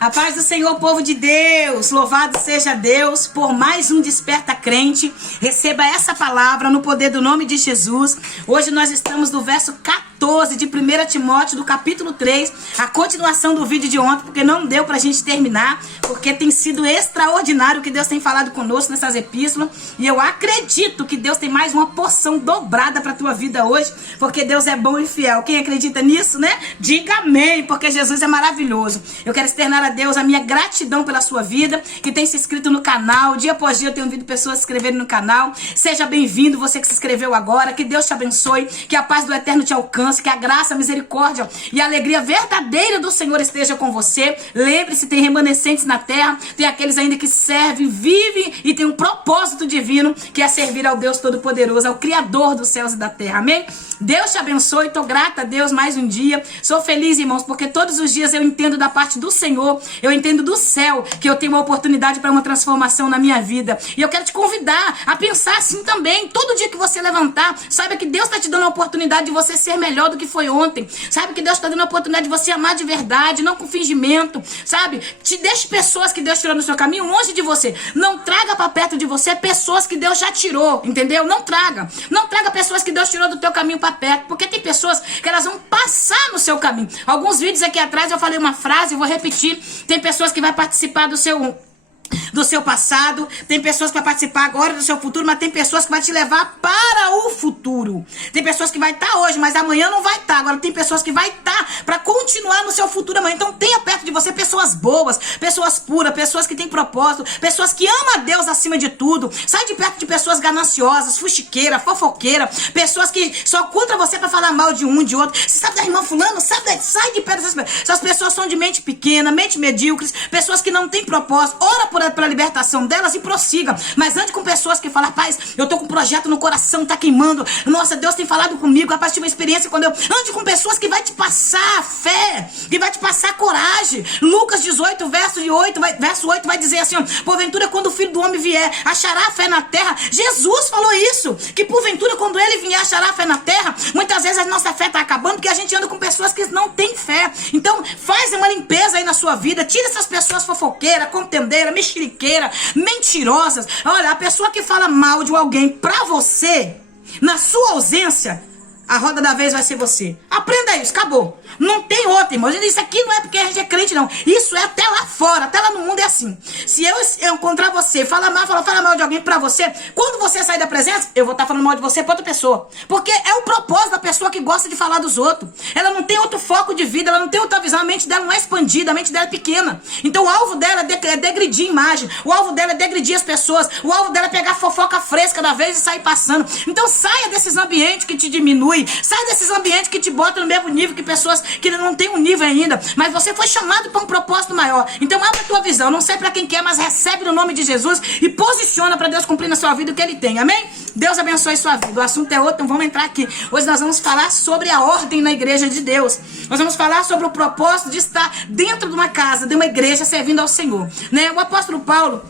A paz do Senhor, povo de Deus, louvado seja Deus por mais um Desperta Crente. Receba essa palavra no poder do nome de Jesus. Hoje nós estamos no verso 14 de 1 Timóteo, do capítulo 3, a continuação do vídeo de ontem, porque não deu pra gente terminar, porque tem sido extraordinário o que Deus tem falado conosco nessas epístolas, e eu acredito que Deus tem mais uma porção dobrada pra tua vida hoje, porque Deus é bom e fiel. Quem acredita nisso, né? Diga amém, porque Jesus é maravilhoso. Eu quero externar a Deus a minha gratidão pela sua vida, que tem se inscrito no canal. Dia após dia eu tenho ouvido pessoas se inscreverem no canal. Seja bem-vindo, você que se inscreveu agora. Que Deus te abençoe, que a paz do Eterno te alcance, que a graça, a misericórdia e a alegria verdadeira do Senhor esteja com você. Lembre-se, tem remanescentes na terra, tem aqueles ainda que servem, vivem e tem um propósito divino, que é servir ao Deus Todo-Poderoso, ao Criador dos céus e da terra. Amém? Deus te abençoe, estou grata a Deus mais um dia. Sou feliz, irmãos, porque todos os dias eu entendo da parte do Senhor, eu entendo do céu, que eu tenho uma oportunidade para uma transformação na minha vida. E eu quero te convidar a pensar assim também. Todo dia que você levantar, saiba que Deus está te dando a oportunidade de você ser melhor do que foi ontem. Sabe que Deus está dando a oportunidade de você amar de verdade, não com fingimento. Sabe? Te deixe pessoas que Deus tirou no seu caminho longe de você. Não traga para perto de você pessoas que Deus já tirou, entendeu? Não traga. Não traga pessoas que Deus tirou do teu caminho para perto, porque tem pessoas que elas vão passar no seu caminho. Alguns vídeos aqui atrás eu falei uma frase, eu vou repetir. Tem pessoas que vai participar do seu passado, tem pessoas que vai participar agora do seu futuro, mas tem pessoas que vai te levar para o futuro. Tem pessoas que vai estar hoje, mas amanhã não vai estar. Agora tem pessoas que vai estar para continuar no seu futuro amanhã. Então tenha perto de você pessoas boas, pessoas puras, pessoas que têm propósito, pessoas que amam a Deus acima de tudo. Sai de perto de pessoas gananciosas, fuxiqueira, fofoqueira, pessoas que só contra você para falar mal de um, de outro. Você sabe da irmã fulano? Sai de perto dessas pessoas. Essas pessoas são de mente pequena, mente medíocres, pessoas que não têm propósito. Ora pela libertação delas e prossiga. Mas ande com pessoas que falam: rapaz, eu tô com um projeto no coração, tá queimando. Nossa, Deus tem falado comigo. Rapaz, tive uma experiência quando eu... Ande com pessoas que vai te passar fé, que vai te passar coragem. Lucas 18, verso 8 vai dizer assim: ó, porventura quando o Filho do Homem vier, achará fé na terra. Jesus falou isso, que porventura quando ele vier, achará fé na terra. Muitas vezes a nossa fé tá acabando porque a gente anda com pessoas que não têm fé. Então faz uma limpeza aí na sua vida. Tira essas pessoas fofoqueiras, contendeiras, mexeriqueira, mentirosas. Olha, a pessoa que fala mal de alguém pra você, na sua ausência, a roda da vez vai ser você. Aprenda isso, acabou. Não tem outra, irmão. Isso aqui não é porque a gente é crente, não. Isso é até lá fora, até lá no mundo é assim. Se eu encontrar você, fala mal de alguém pra você, quando você sair da presença, eu vou estar falando mal de você pra outra pessoa. Porque é o propósito da pessoa que gosta de falar dos outros. Ela não tem outro foco de vida, ela não tem outra visão, a mente dela não é expandida, a mente dela é pequena. Então o alvo dela é degredir a imagem, o alvo dela é degredir as pessoas, o alvo dela é pegar fofoca fresca da vez e sair passando. Então saia desses ambientes que te diminuem, saia desses ambientes que te botam no mesmo nível que pessoas que não tem um nível ainda, mas você foi chamado para um propósito maior. Então abre a tua visão, não sei para quem quer, mas recebe no nome de Jesus e posiciona para Deus cumprir na sua vida o que Ele tem, amém? Deus abençoe sua vida. O assunto é outro, então vamos entrar aqui. Hoje nós vamos falar sobre a ordem na igreja de Deus. Nós vamos falar sobre o propósito de estar dentro de uma casa, de uma igreja, servindo ao Senhor, né? O apóstolo Paulo,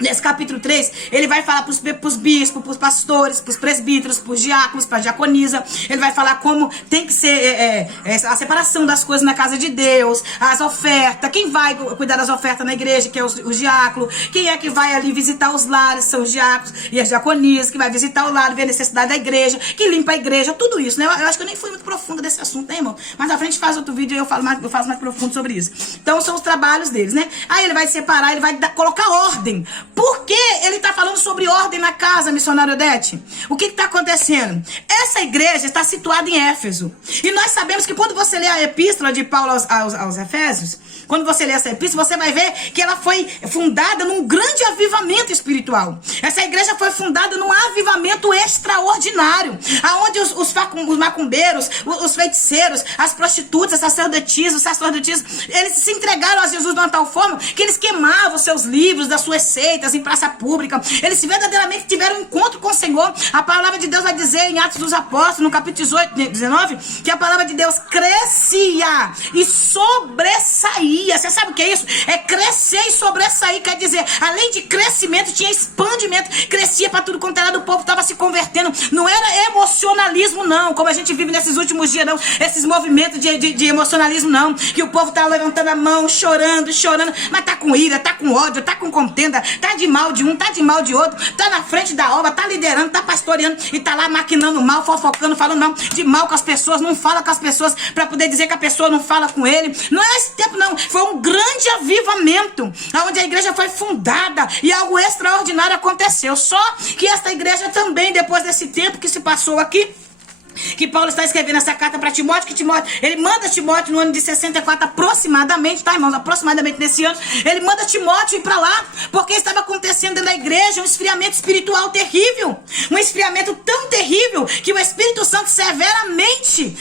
nesse capítulo 3, ele vai falar para os bispos, para os pastores, para os presbíteros, para os diáconos, para a diaconisa. Ele vai falar como tem que ser a separação das coisas na casa de Deus, as ofertas, quem vai cuidar das ofertas na igreja, que é os diáconos, quem é que vai ali visitar os lares, são os diáconos e as diaconisas, que vai visitar o lar, ver a necessidade da igreja, que limpa a igreja, tudo isso, né? Eu acho que eu nem fui muito profundo desse assunto, né, irmão? Mas à frente faz outro vídeo e eu faço mais profundo sobre isso. Então são os trabalhos deles, né? Aí ele vai separar, ele vai colocar ordem. Por que ele está falando sobre ordem na casa, missionário Odete? O que está acontecendo? Essa igreja está situada em Éfeso. E nós sabemos que quando você lê a epístola de Paulo aos Efésios, quando você lê essa epístola, você vai ver que ela foi fundada num grande avivamento espiritual. Essa igreja foi fundada num avivamento extraordinário, aonde os macumbeiros, os feiticeiros, as prostitutas, os sacerdotisas, eles se entregaram a Jesus de uma tal forma que eles queimavam seus livros das suas seitas em praça pública. Eles verdadeiramente tiveram um encontro com o Senhor. A palavra de Deus vai dizer em Atos dos Apóstolos, no capítulo 19, que a palavra de Deus crescia e sobressaía sobressaía. Você sabe o que é isso? É crescer e sobressair. Quer dizer, além de crescimento, tinha expandimento. Crescia para tudo quanto era do povo, estava se convertendo. Não era emocionalismo, não, como a gente vive nesses últimos dias, não. Esses movimentos de emocionalismo, não. Que o povo tá levantando a mão, chorando, mas tá com ira, tá com ódio, tá com contenda, tá de mal de um, tá de mal de outro, tá na frente da obra, tá liderando, tá pastoreando e tá lá maquinando mal, fofocando, falando não, de mal com as pessoas, não fala com as pessoas pra poder dizer que a pessoa não fala com ele. Não é esse tempo, não. Foi um grande avivamento, onde a igreja foi fundada e algo extraordinário aconteceu. Só que esta igreja também, depois desse tempo que se passou aqui, que Paulo está escrevendo essa carta para Timóteo, que Timóteo, ele manda Timóteo no ano de 64 aproximadamente, tá, irmãos? Aproximadamente nesse ano, ele manda Timóteo ir para lá, porque estava acontecendo dentro da igreja um esfriamento espiritual terrível, um esfriamento tão terrível, que o Espírito Santo severamente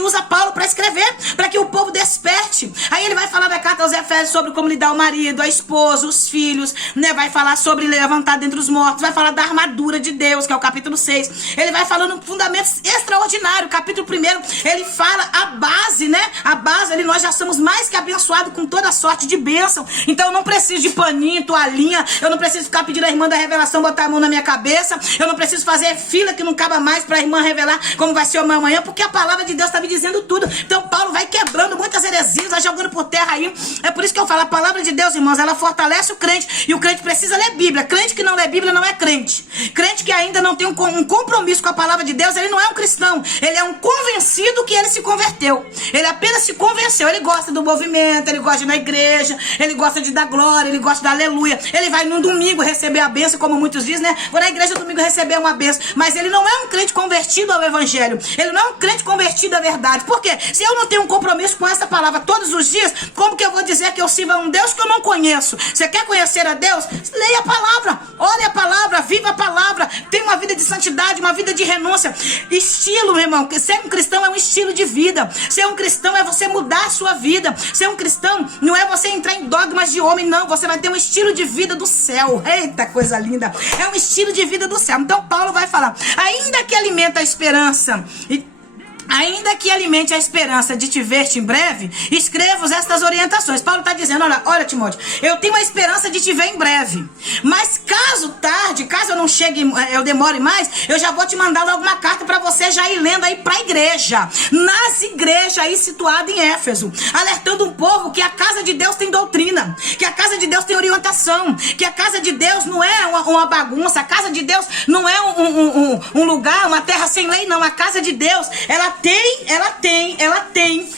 usa Paulo para escrever, para que o povo desperte. Aí ele vai falar da carta aos Efésios sobre como lidar o marido, a esposa, os filhos, né? Vai falar sobre levantar dentre os mortos, vai falar da armadura de Deus, que é o capítulo 6, ele vai falando fundamentos extraordinário. Capítulo 1, ele fala a base, né? A base ali, nós já somos mais que abençoados com toda sorte de bênção. Então eu não preciso de paninho, toalhinha, eu não preciso ficar pedindo a irmã da revelação botar a mão na minha cabeça, eu não preciso fazer fila que não acaba mais pra irmã revelar como vai ser amanhã, porque a palavra de Deus está me dizendo tudo. Então Paulo vai quebrando muitas heresias, vai jogando por terra aí. É por isso que eu falo, a palavra de Deus, irmãos, ela fortalece o crente, e o crente precisa ler Bíblia. Crente que não lê Bíblia não é crente. Crente que ainda não tem um compromisso com a palavra de Deus, ele não é um cristão, ele é um convencido que ele se converteu. Ele apenas se convenceu, ele gosta do movimento, ele gosta de ir na igreja, ele gosta de dar glória, ele gosta de dar aleluia. Ele vai num domingo receber a bênção, como muitos dizem, né? Vou na igreja domingo receber uma bênção. Mas ele não é um crente convertido ao evangelho, ele não é um crente convertido à verdade. Por quê? Se eu não tenho um compromisso com essa palavra todos os dias, como que eu vou dizer que eu sirvo a um Deus que eu não conheço? Você quer conhecer a Deus? Leia a palavra, ore a palavra, viva a palavra, tenha uma vida de santidade, uma vida de renúncia. Estilo, meu irmão, ser um cristão é um estilo de vida. Ser um cristão é você mudar a sua vida. Ser um cristão não é você entrar em dogmas de homem, não. Você vai ter um estilo de vida do céu. Eita, coisa linda. É um estilo de vida do céu. Então Paulo vai falar, ainda que alimenta a esperança ainda que alimente a esperança de te ver-te em breve, escrevo estas orientações. Paulo está dizendo, olha Timóteo, eu tenho a esperança de te ver em breve, mas caso tarde, caso eu não chegue, eu demore mais, eu já vou te mandar logo uma carta para você já ir lendo aí para a igreja, nas igrejas aí situadas em Éfeso, alertando um povo que a casa de Deus tem doutrina, que a casa de Deus tem orientação, que a casa de Deus não é uma bagunça, a casa de Deus não é um lugar, uma terra sem lei, não. A casa de Deus, ela tem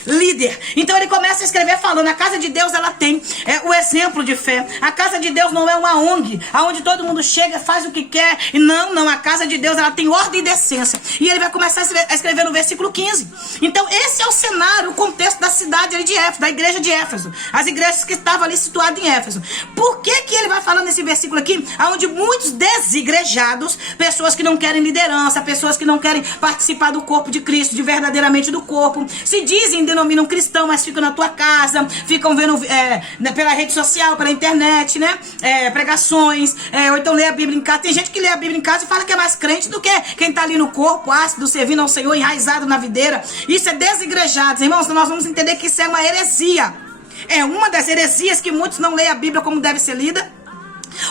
líder. Então ele começa a escrever falando, a casa de Deus, ela tem o exemplo de fé. A casa de Deus não é uma ONG, aonde todo mundo chega, faz o que quer. E não, a casa de Deus, ela tem ordem e decência. E ele vai começar a escrever no versículo 15. Então esse é o cenário, o contexto da cidade ali de Éfeso, da igreja de Éfeso. As igrejas que estavam ali situadas em Éfeso. Por que ele vai falando nesse versículo aqui, aonde muitos desigrejados, pessoas que não querem liderança, pessoas que não querem participar do corpo de Cristo, de verdadeiramente do corpo, se dizem, denominam cristão, mas ficam na tua casa, ficam vendo pela rede social, pela internet, né? Pregações, ou então lê a Bíblia em casa. Tem gente que lê a Bíblia em casa e fala que é mais crente do que quem tá ali no corpo, ácido, servindo ao Senhor, enraizado na videira. Isso é desigrejados, irmãos. Nós vamos entender que isso é uma heresia. É uma das heresias que muitos não leem a Bíblia como deve ser lida.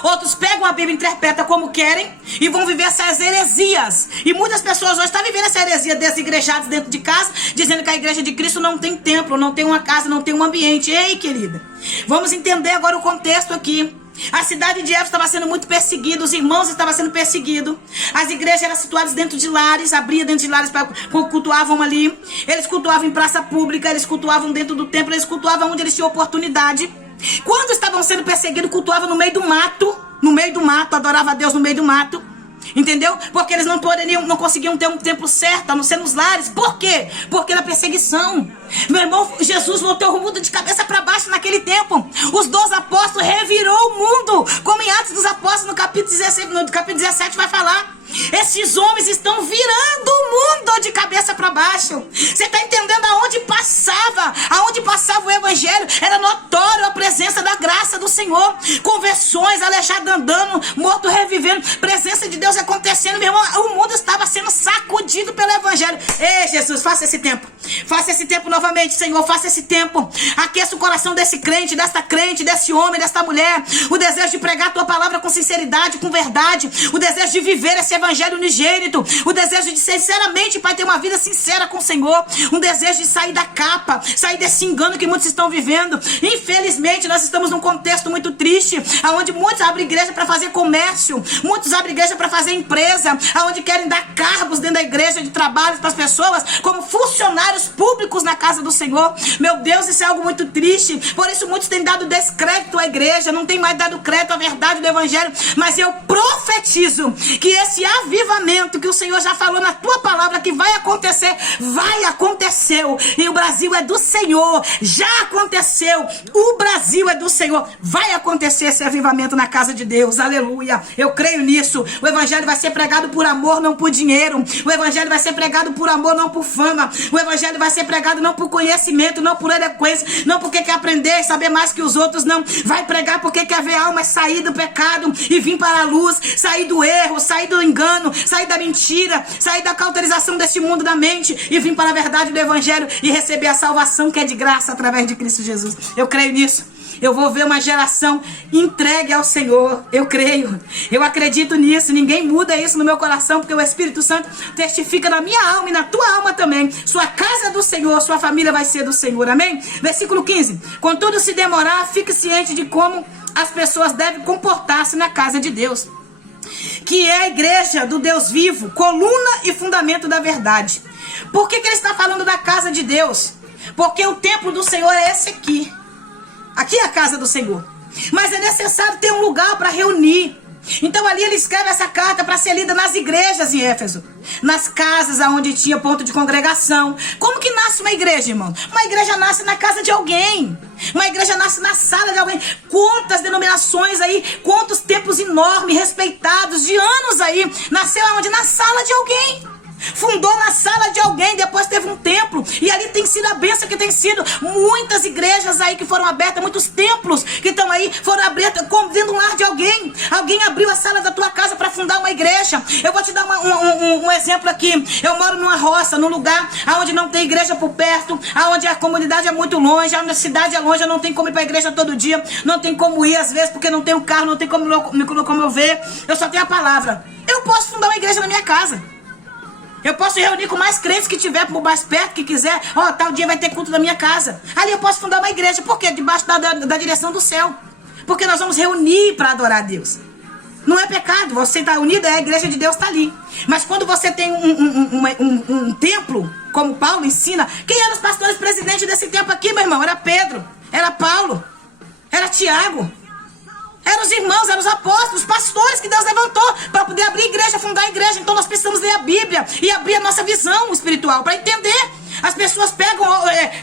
Outros pegam a Bíblia e interpretam como querem e vão viver essas heresias. E muitas pessoas hoje estão vivendo essa heresia desigrejadas dentro de casa, dizendo que a igreja de Cristo não tem templo, não tem uma casa, não tem um ambiente. Ei, querida, vamos entender agora o contexto aqui. A cidade de Éfeso estava sendo muito perseguida, os irmãos estavam sendo perseguidos, as igrejas eram situadas dentro de lares, abria dentro de lares, cultuavam ali, eles cultuavam em praça pública, eles cultuavam dentro do templo, eles cultuavam onde eles tinham oportunidade. Quando estavam sendo perseguidos, cultuavam no meio do mato, adoravam a Deus no meio do mato. Entendeu? Porque eles não conseguiam ter um templo certo, a não ser nos lares. Por quê? Porque na perseguição. Meu irmão, Jesus voltou o mundo de cabeça para baixo naquele tempo. Os 12 apóstolos revirou o mundo, como em Atos dos Apóstolos, no capítulo 17 vai falar. Esses homens estão virando o mundo de cabeça para baixo. Você está entendendo? Aonde passava o evangelho, era notório a presença da graça do Senhor. Conversões, aleijado andando, morto revivendo, presença de Deus acontecendo, meu irmão. O mundo estava sendo sacudido pelo evangelho. Ei, Jesus, faça esse tempo. Faça esse tempo novamente, Senhor. Faça esse tempo. Aqueça o coração desse crente, desse homem, desta mulher. O desejo de pregar a tua palavra com sinceridade, com verdade. O desejo de viver esse evangelho unigênito. O desejo de, sinceramente, Pai, ter uma vida sincera com o Senhor. Um desejo de sair da capa, sair desse engano que muitos estão vivendo. Infelizmente, nós estamos num contexto muito triste, onde muitos abrem igreja para fazer comércio, muitos abrem igreja para fazer empresa, onde querem dar cargos dentro da igreja de trabalho para as pessoas, como funcionários públicos na casa do Senhor. Meu Deus, isso é algo muito triste. Por isso muitos têm dado descrédito à igreja, não tem mais dado crédito à verdade do evangelho. Mas eu profetizo que esse avivamento que o Senhor já falou na tua palavra que vai acontecer, aconteceu. E o Brasil é do Senhor, já aconteceu. O Brasil é do Senhor, vai acontecer esse avivamento na casa de Deus. Aleluia, eu creio nisso. O evangelho vai ser pregado por amor, não por dinheiro. O evangelho vai ser pregado por amor, não por fama. O evangelho vai ser pregado não por conhecimento, não por eloquência, não porque quer aprender e saber mais que os outros, não. Vai pregar porque quer ver almas sair do pecado e vir para a luz, sair do erro, sair do engano, sair da mentira, sair da cauterização desse mundo da mente e vir para a verdade do evangelho e receber a salvação que é de graça através de Cristo Jesus. Eu creio nisso. Eu vou ver uma geração entregue ao Senhor. Eu creio. Eu acredito nisso. Ninguém muda isso no meu coração, porque o Espírito Santo testifica na minha alma e na tua alma também. Sua casa é do Senhor, sua família vai ser do Senhor. Amém? Versículo 15. Contudo, se demorar, fique ciente de como as pessoas devem comportar-se na casa de Deus, que é a igreja do Deus vivo, coluna e fundamento da verdade. Por que ele está falando da casa de Deus? Porque o templo do Senhor é esse aqui. Aqui é a casa do Senhor. Mas é necessário ter um lugar para reunir. Então ali ele escreve essa carta para ser lida nas igrejas em Éfeso. Nas casas onde tinha ponto de congregação. Como que nasce uma igreja, irmão? Uma igreja nasce na casa de alguém. Uma igreja nasce na sala de alguém. Quantas denominações aí, quantos templos enormes, respeitados, de anos aí. Nasceu aonde? Na sala de alguém. Fundou na sala de alguém, depois teve um templo, e ali tem sido a bênção que tem sido. Muitas igrejas aí que foram abertas, muitos templos que estão aí, foram abertos como dentro do lar de alguém. Alguém abriu a sala da tua casa para fundar uma igreja. Eu vou te dar um exemplo aqui. Eu moro numa roça, num lugar onde não tem igreja por perto, onde a comunidade é muito longe, onde a cidade é longe, eu não tenho como ir para a igreja todo dia, não tem como ir às vezes porque não tenho carro, não tem como me locomover, eu só tenho a palavra. Eu posso fundar uma igreja na minha casa. Eu posso reunir com mais crentes que tiver por mais perto, que quiser. Tal dia vai ter culto na minha casa. Ali eu posso fundar uma igreja. Por quê? Debaixo da direção do céu. Porque nós vamos reunir para adorar a Deus. Não é pecado. Você está unido, a igreja de Deus está ali. Mas quando você tem um templo, como Paulo ensina, quem eram os pastores presidentes desse tempo aqui, meu irmão? Era Pedro, era Paulo, era Tiago. Eram os irmãos, eram os apóstolos, os pastores que Deus levantou para poder abrir a igreja, fundar a igreja. Então nós precisamos ler a Bíblia e abrir a nossa visão espiritual para entender. As pessoas pegam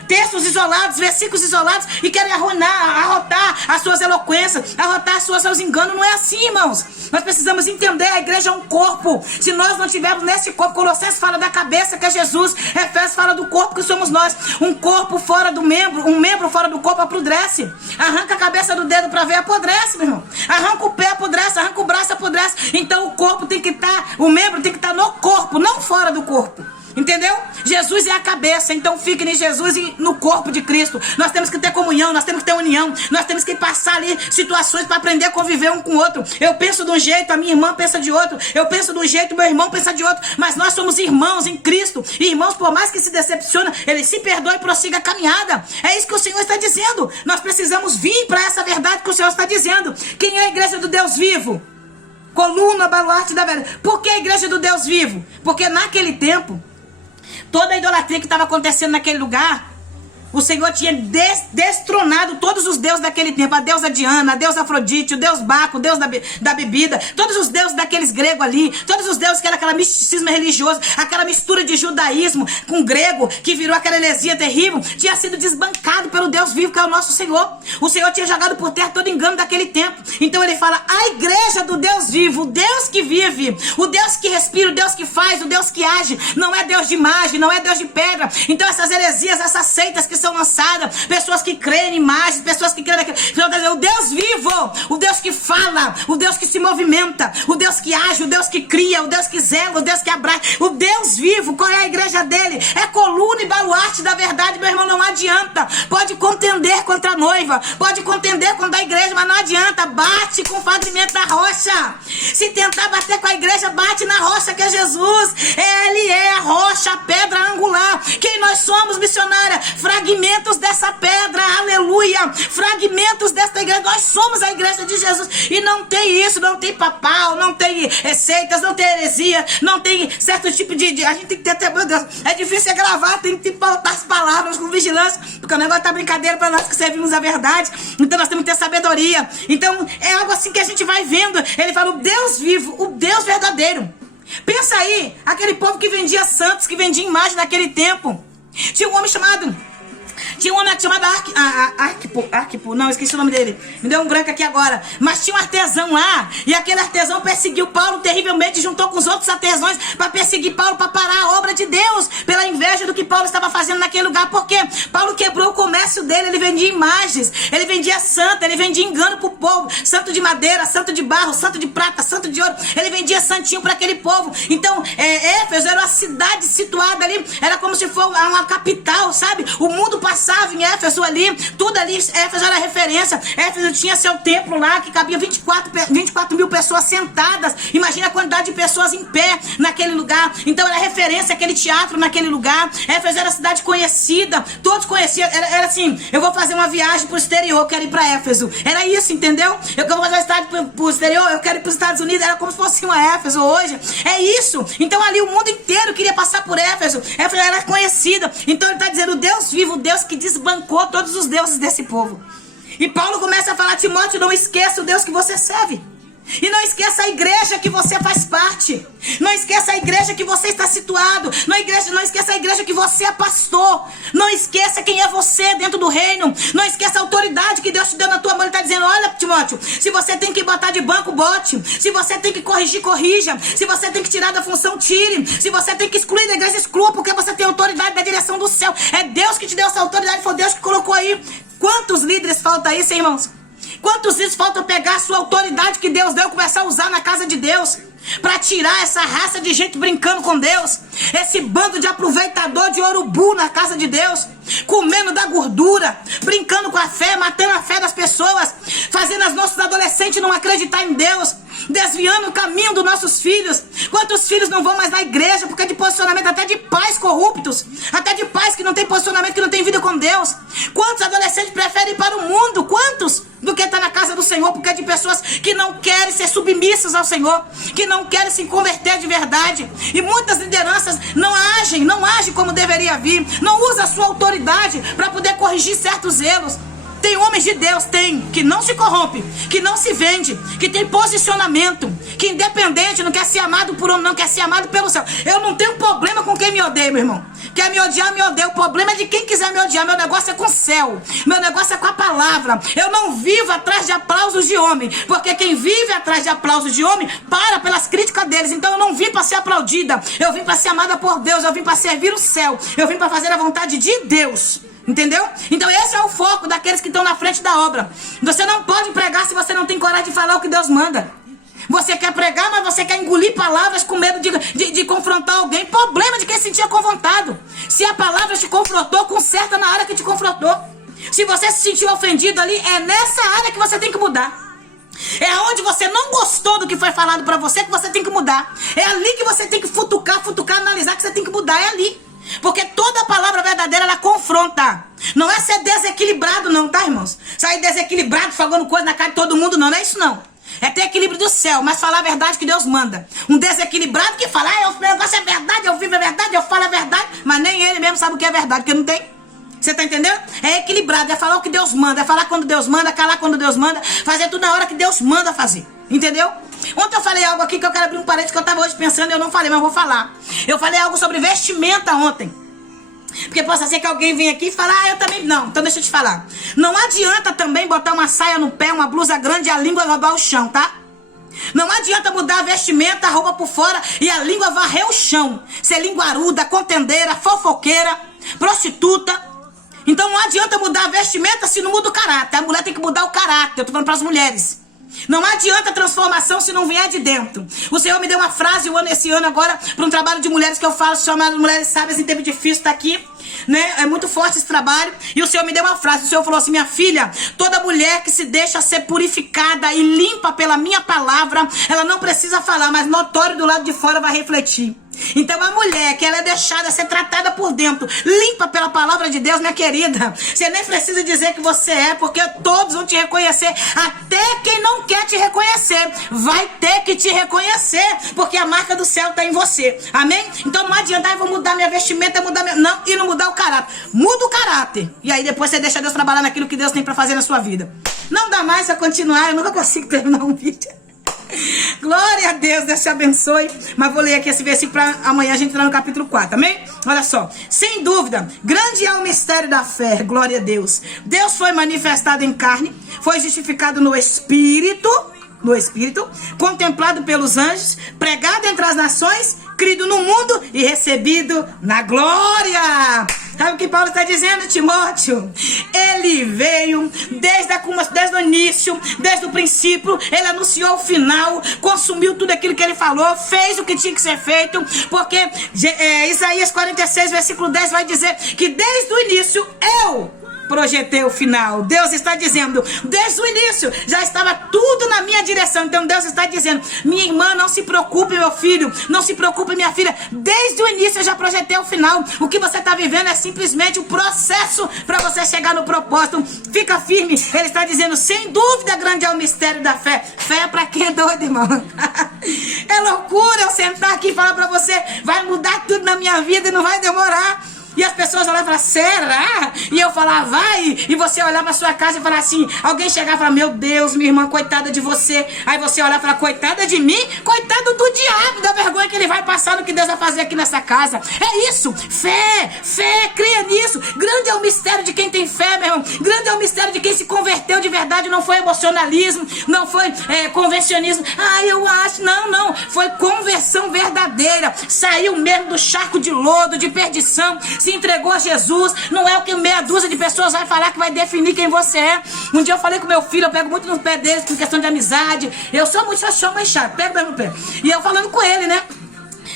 textos isolados, versículos isolados e querem arrotar as suas eloquências, arrotar os seus enganos. Não é assim, irmãos. Nós precisamos entender, a igreja é um corpo. Se nós não tivermos nesse corpo, Colossenses fala da cabeça que é Jesus, Efésios fala do corpo que somos nós. Um corpo fora do membro, um membro fora do corpo apodrece. Arranca a cabeça do dedo para ver, apodrece, meu irmão. Arranca o pé, apodrece, arranca o braço, apodrece. Então o corpo tem que estar, o membro tem que estar no corpo, não fora do corpo. Entendeu? Jesus é a cabeça, então fique em Jesus e no corpo de Cristo. Nós temos que ter comunhão, nós temos que ter união, nós temos que passar ali situações para aprender a conviver um com o outro. Eu penso de um jeito, a minha irmã pensa de outro. Eu penso de um jeito, meu irmão pensa de outro. Mas nós somos irmãos em Cristo. E irmãos, por mais que se decepciona, ele se perdoa e prossiga a caminhada. É isso que o Senhor está dizendo. Nós precisamos vir para essa verdade que o Senhor está dizendo. Quem é a igreja do Deus vivo? Coluna, baluarte da verdade. Por que a igreja do Deus vivo? Porque naquele tempo, toda a idolatria que estava acontecendo naquele lugar, o Senhor tinha destronado todos os deuses daquele tempo. A deusa Diana, a deusa Afrodite, o deus Baco, o deus da bebida. Todos os deuses daqueles gregos ali. Todos os deuses que era aquela misticismo religioso. Aquela mistura de judaísmo com grego, que virou aquela heresia terrível. Tinha sido desbancado pelo Deus vivo, que é o nosso Senhor. O Senhor tinha jogado por terra todo engano daquele tempo. Então ele fala, a igreja do Deus vivo, o Deus que vive, o Deus que respira, o Deus que faz, o Deus que age. Não é Deus de imagem, não é Deus de pedra. Então essas heresias, essas seitas que são lançadas, pessoas que creem em imagens, pessoas que creem naquilo. O Deus vivo, o Deus que fala, o Deus que se movimenta, o Deus que age, o Deus que cria, o Deus que zela, o Deus que abraça, o Deus vivo. Qual é a igreja dele? É coluna e baluarte da verdade, meu irmão. Não adianta. Pode contender contra a noiva, pode contender contra a igreja, mas não adianta. Bate com o fragmento da rocha. Se tentar bater com a igreja, bate na rocha que é Jesus. Ele é a rocha, a pedra angular. Quem nós somos, missionária? Fragmentos dessa pedra, aleluia. Fragmentos desta igreja. Nós somos a igreja de Jesus. E não tem isso, não tem papal, não tem receitas, não tem heresia, não tem certo tipo de... A gente tem que ter até, meu Deus, é difícil gravar, tem que botar as palavras com vigilância, porque o negócio tá brincadeira para nós que servimos a verdade. Então nós temos que ter sabedoria. Então é algo assim que a gente vai vendo. Ele fala o Deus vivo, o Deus verdadeiro. Pensa aí, aquele povo que vendia santos, que vendia imagem naquele tempo. Tinha um homem chamado Arquipo, não, esqueci o nome dele. Me deu um branco aqui agora. Mas tinha um artesão lá, e aquele artesão perseguiu Paulo terrivelmente, juntou com os outros artesãos para perseguir Paulo, para parar a obra de Deus, pela inveja do que Paulo estava fazendo naquele lugar. Porque Paulo quebrou o comércio dele, ele vendia imagens, ele vendia santo, ele vendia engano pro povo, santo de madeira, santo de barro, santo de prata, santo de ouro, ele vendia santinho para aquele povo. Então, Éfeso era uma cidade situada ali, era como se fosse uma capital, sabe? O mundo passava em Éfeso ali, tudo ali, Éfeso era referência. Éfeso tinha seu templo lá, que cabia 24 mil pessoas sentadas. Imagina a quantidade de pessoas em pé naquele lugar. Então era referência, aquele teatro naquele lugar. Éfeso era cidade conhecida, todos conheciam. Era assim, eu vou fazer uma viagem pro exterior, eu quero ir pra Éfeso. Era isso, entendeu? Eu vou fazer uma viagem pro exterior, eu quero ir pros Estados Unidos. Era como se fosse uma Éfeso hoje. É isso. Então ali o mundo inteiro queria passar por Éfeso. Éfeso era conhecida. Então ele está dizendo, o Deus vivo, o Deus que desbancou todos os deuses desse povo. E Paulo começa a falar, Timóteo, não esqueça o Deus que você serve. E não esqueça a igreja que você faz parte. Não esqueça a igreja que você está situado. Não esqueça a igreja que você é pastor. Não esqueça quem é você dentro do reino. Não esqueça a autoridade que Deus te deu na tua mão. Ele está dizendo, olha, Timóteo, se você tem que botar de banco, bote. Se você tem que corrigir, corrija. Se você tem que tirar da função, tire. Se você tem que excluir da igreja, exclua, porque você tem autoridade da direção do céu. É Deus que te deu essa autoridade, foi Deus que colocou aí. Quantos líderes faltam aí, sem irmãos? Quantos dias falta pegar a sua autoridade que Deus deu e começar a usar na casa de Deus? Para tirar essa raça de gente brincando com Deus. Esse bando de aproveitador de urubu na casa de Deus. Comendo da gordura. Brincando com a fé, matando a fé das pessoas. Fazendo os nossos adolescentes não acreditar em Deus. Desviando o caminho dos nossos filhos. Quantos filhos não vão mais na igreja porque de posicionamento até de pais corruptos. Até de pais que não tem posicionamento, que não tem vida com Deus. Quantos adolescentes preferem ir para o mundo? Quantos? Do que estar na casa do Senhor, porque é de pessoas que não querem ser submissas ao Senhor, que não querem se converter de verdade. E muitas lideranças não agem como deveria vir, não usam a sua autoridade para poder corrigir certos erros. Tem homens de Deus, que não se corrompe, que não se vende, que tem posicionamento, que independente, não quer ser amado por homem, não quer ser amado pelo céu. Eu não tenho problema com quem me odeia, meu irmão. Quer me odiar, me odeia. O problema é de quem quiser me odiar. Meu negócio é com o céu. Meu negócio é com a palavra. Eu não vivo atrás de aplausos de homem. Porque quem vive atrás de aplausos de homem para pelas críticas deles. Então eu não vim para ser aplaudida. Eu vim para ser amada por Deus. Eu vim para servir o céu. Eu vim para fazer a vontade de Deus. Entendeu? Então esse é o foco daqueles que estão na frente da obra. Você não pode pregar se você não tem coragem de falar o que Deus manda. Você quer pregar, mas você quer engolir palavras com medo de confrontar alguém. Problema de quem se sentia confrontado. Se a palavra te confrontou, conserta na área que te confrontou. Se você se sentiu ofendido ali, é nessa área que você tem que mudar. É onde você não gostou do que foi falado pra você que você tem que mudar. É ali que você tem que futucar, analisar, que você tem que mudar. É ali. Porque toda palavra verdadeira, ela confronta. Não é ser desequilibrado não, tá, irmãos? Sair desequilibrado, falando coisa na cara de todo mundo, não é isso não. É ter equilíbrio do céu, mas falar a verdade que Deus manda. Um desequilibrado que fala, o negócio é verdade, eu vivo a verdade, eu falo a verdade, mas nem ele mesmo sabe o que é verdade, porque não tem. Você tá entendendo? É equilibrado, é falar o que Deus manda, é falar quando Deus manda, calar quando Deus manda, fazer tudo na hora que Deus manda fazer. Entendeu? Ontem eu falei algo aqui que eu quero abrir um parênteses que eu tava hoje pensando e eu não falei, mas eu vou falar. Eu falei algo sobre vestimenta ontem. Porque possa ser que alguém venha aqui e fale, eu também não. Então deixa eu te falar. Não adianta também botar uma saia no pé, uma blusa grande e a língua roubar o chão, tá? Não adianta mudar a vestimenta, a roupa por fora e a língua varrer o chão. Ser linguaruda, contendeira, fofoqueira, prostituta. Então não adianta mudar a vestimenta se não muda o caráter. A mulher tem que mudar o caráter. Eu tô falando para as mulheres. Não adianta transformação se não vier de dentro. O Senhor me deu uma frase esse ano agora para um trabalho de mulheres que eu falo, chamado Mulheres Sábias em Tempo Difícil, tá aqui, né? É muito forte esse trabalho. E o Senhor me deu uma frase. O Senhor falou assim: minha filha, toda mulher que se deixa ser purificada e limpa pela minha palavra, ela não precisa falar, mas notório do lado de fora vai refletir. Então a mulher que ela é deixada ser tratada por dentro, limpa pela palavra de Deus, minha querida, você nem precisa dizer que você é, porque todos vão te reconhecer. Até quem não quer te reconhecer vai ter que te reconhecer, porque a marca do céu está em você. Amém? Então não adianta, eu vou mudar minha vestimenta, não, e não mudar o caráter. Muda o caráter, e aí depois você deixa Deus trabalhar naquilo que Deus tem para fazer na sua vida. Não dá mais pra continuar, eu nunca consigo terminar um vídeo. Glória a Deus, Deus te abençoe. Mas vou ler aqui esse versículo para amanhã a gente entrar no capítulo 4, amém? Olha só, sem dúvida, grande é o mistério da fé. Glória a Deus. Deus foi manifestado em carne, foi justificado no Espírito, contemplado pelos anjos, pregado entre as nações, crido no mundo e recebido na glória. Sabe o que Paulo está dizendo, Timóteo? Ele veio desde o início, desde o princípio, ele anunciou o final, consumiu tudo aquilo que ele falou, fez o que tinha que ser feito, porque Isaías 46, versículo 10 vai dizer que desde o início eu projetei o final. Deus está dizendo, desde o início já estava tudo na minha direção. Então Deus está dizendo: minha irmã, não se preocupe, meu filho, não se preocupe, minha filha, desde o início eu já projetei o final. O que você está vivendo é simplesmente o processo para você chegar no propósito. Fica firme. Ele está dizendo, sem dúvida, grande é o mistério da fé. Fé é para quem é doido, irmão? É loucura eu sentar aqui e falar para você: vai mudar tudo na minha vida e não vai demorar. E as pessoas olhavam e falavam: será? E eu falava: vai. E você olhar pra sua casa e falar assim, alguém chegar e falar: meu Deus, minha irmã, coitada de você. Aí você olhar e falar: coitada de mim? Coitado do diabo, da vergonha que ele vai passar no que Deus vai fazer aqui nessa casa. É isso, fé, creia nisso. Grande é o mistério de quem tem fé, meu irmão. Grande é o mistério de quem se converteu de verdade. Não foi emocionalismo, não foi convencionismo. Eu acho, não, foi conversão verdadeira. Saiu mesmo do charco de lodo, de perdição, se entregou a Jesus. Não é o que meia dúzia de pessoas vai falar que vai definir quem você é. Um dia eu falei com meu filho, eu pego muito no pé deles com questão de amizade. Eu sou muito chato, pego no pé. E eu falando com ele, né,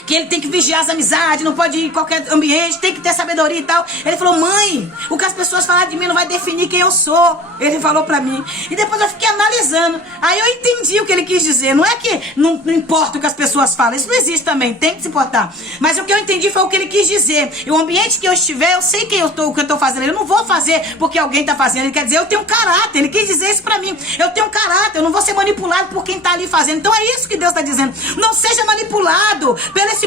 que ele tem que vigiar as amizades, não pode ir em qualquer ambiente, tem que ter sabedoria e tal. Ele falou: mãe, o que as pessoas falarem de mim não vai definir quem eu sou. Ele falou pra mim. E depois eu fiquei analisando. Aí eu entendi o que ele quis dizer. Não é que não importa o que as pessoas falam, isso não existe também, tem que se importar. Mas o que eu entendi foi o que ele quis dizer. E o ambiente que eu estiver, eu sei quem eu tô, o que eu tô fazendo. Eu não vou fazer porque alguém tá fazendo. Ele quer dizer, eu tenho um caráter. Ele quis dizer isso pra mim. Eu tenho um caráter, eu não vou ser manipulado por quem tá ali fazendo. Então é isso que Deus tá dizendo. Não seja manipulado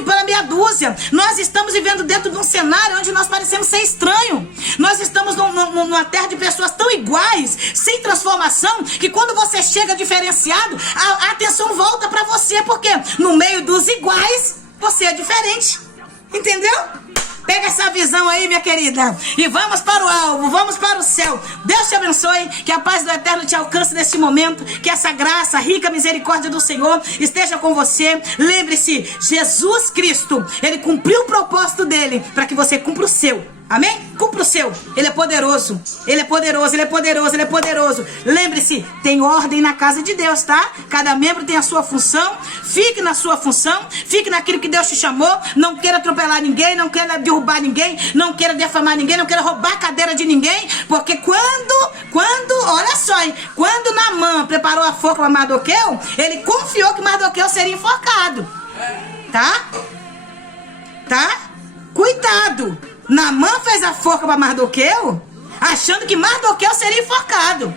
pela meia dúzia. Nós estamos vivendo dentro de um cenário onde nós parecemos ser estranhos. Nós estamos numa terra de pessoas tão iguais, sem transformação, que quando você chega diferenciado, a atenção volta pra você, porque no meio dos iguais, você é diferente. Entendeu? Pega essa visão aí, minha querida, e vamos para o alvo, vamos para o céu. Deus te abençoe, que a paz do Eterno te alcance nesse momento, que essa graça, rica misericórdia do Senhor esteja com você. Lembre-se, Jesus Cristo, Ele cumpriu o propósito dele para que você cumpra o seu. Amém? Cumpra o seu. Ele é poderoso. Ele é poderoso, ele é poderoso, ele é poderoso. Lembre-se, tem ordem na casa de Deus, tá? Cada membro tem a sua função. Fique na sua função. Fique naquilo que Deus te chamou. Não queira atropelar ninguém, não queira derrubar ninguém, não queira defamar ninguém, não queira roubar a cadeira de ninguém. Porque quando, olha só, hein? Quando Naamã preparou a forca para Mardoqueu, ele confiou que Mardoqueu seria enforcado. Tá? Cuidado. Naamã fez a forca para Mardoqueu, achando que Mardoqueu seria enforcado.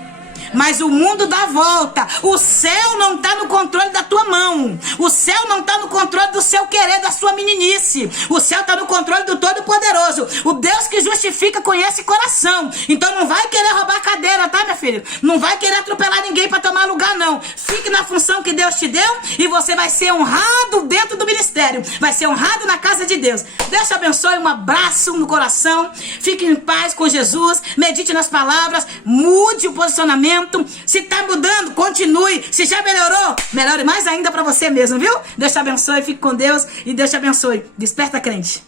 Mas o mundo dá volta. O céu não está no controle da tua mão. O céu não está no controle do seu querer, da sua meninice. O céu está no controle do Todo-Poderoso. O Deus que justifica conhece coração. Então não vai querer roubar a cadeira, tá, minha filha? Não vai querer atropelar ninguém para tomar lugar, não. Fique na função que Deus te deu e você vai ser honrado dentro do ministério. Vai ser honrado na casa de Deus. Deus te abençoe. Um abraço no coração. Fique em paz com Jesus. Medite nas palavras. Mude o posicionamento. Se está mudando, continue. Se já melhorou, melhore mais ainda para você mesmo, viu? Deus te abençoe, fique com Deus e Deus te abençoe. Desperta, crente.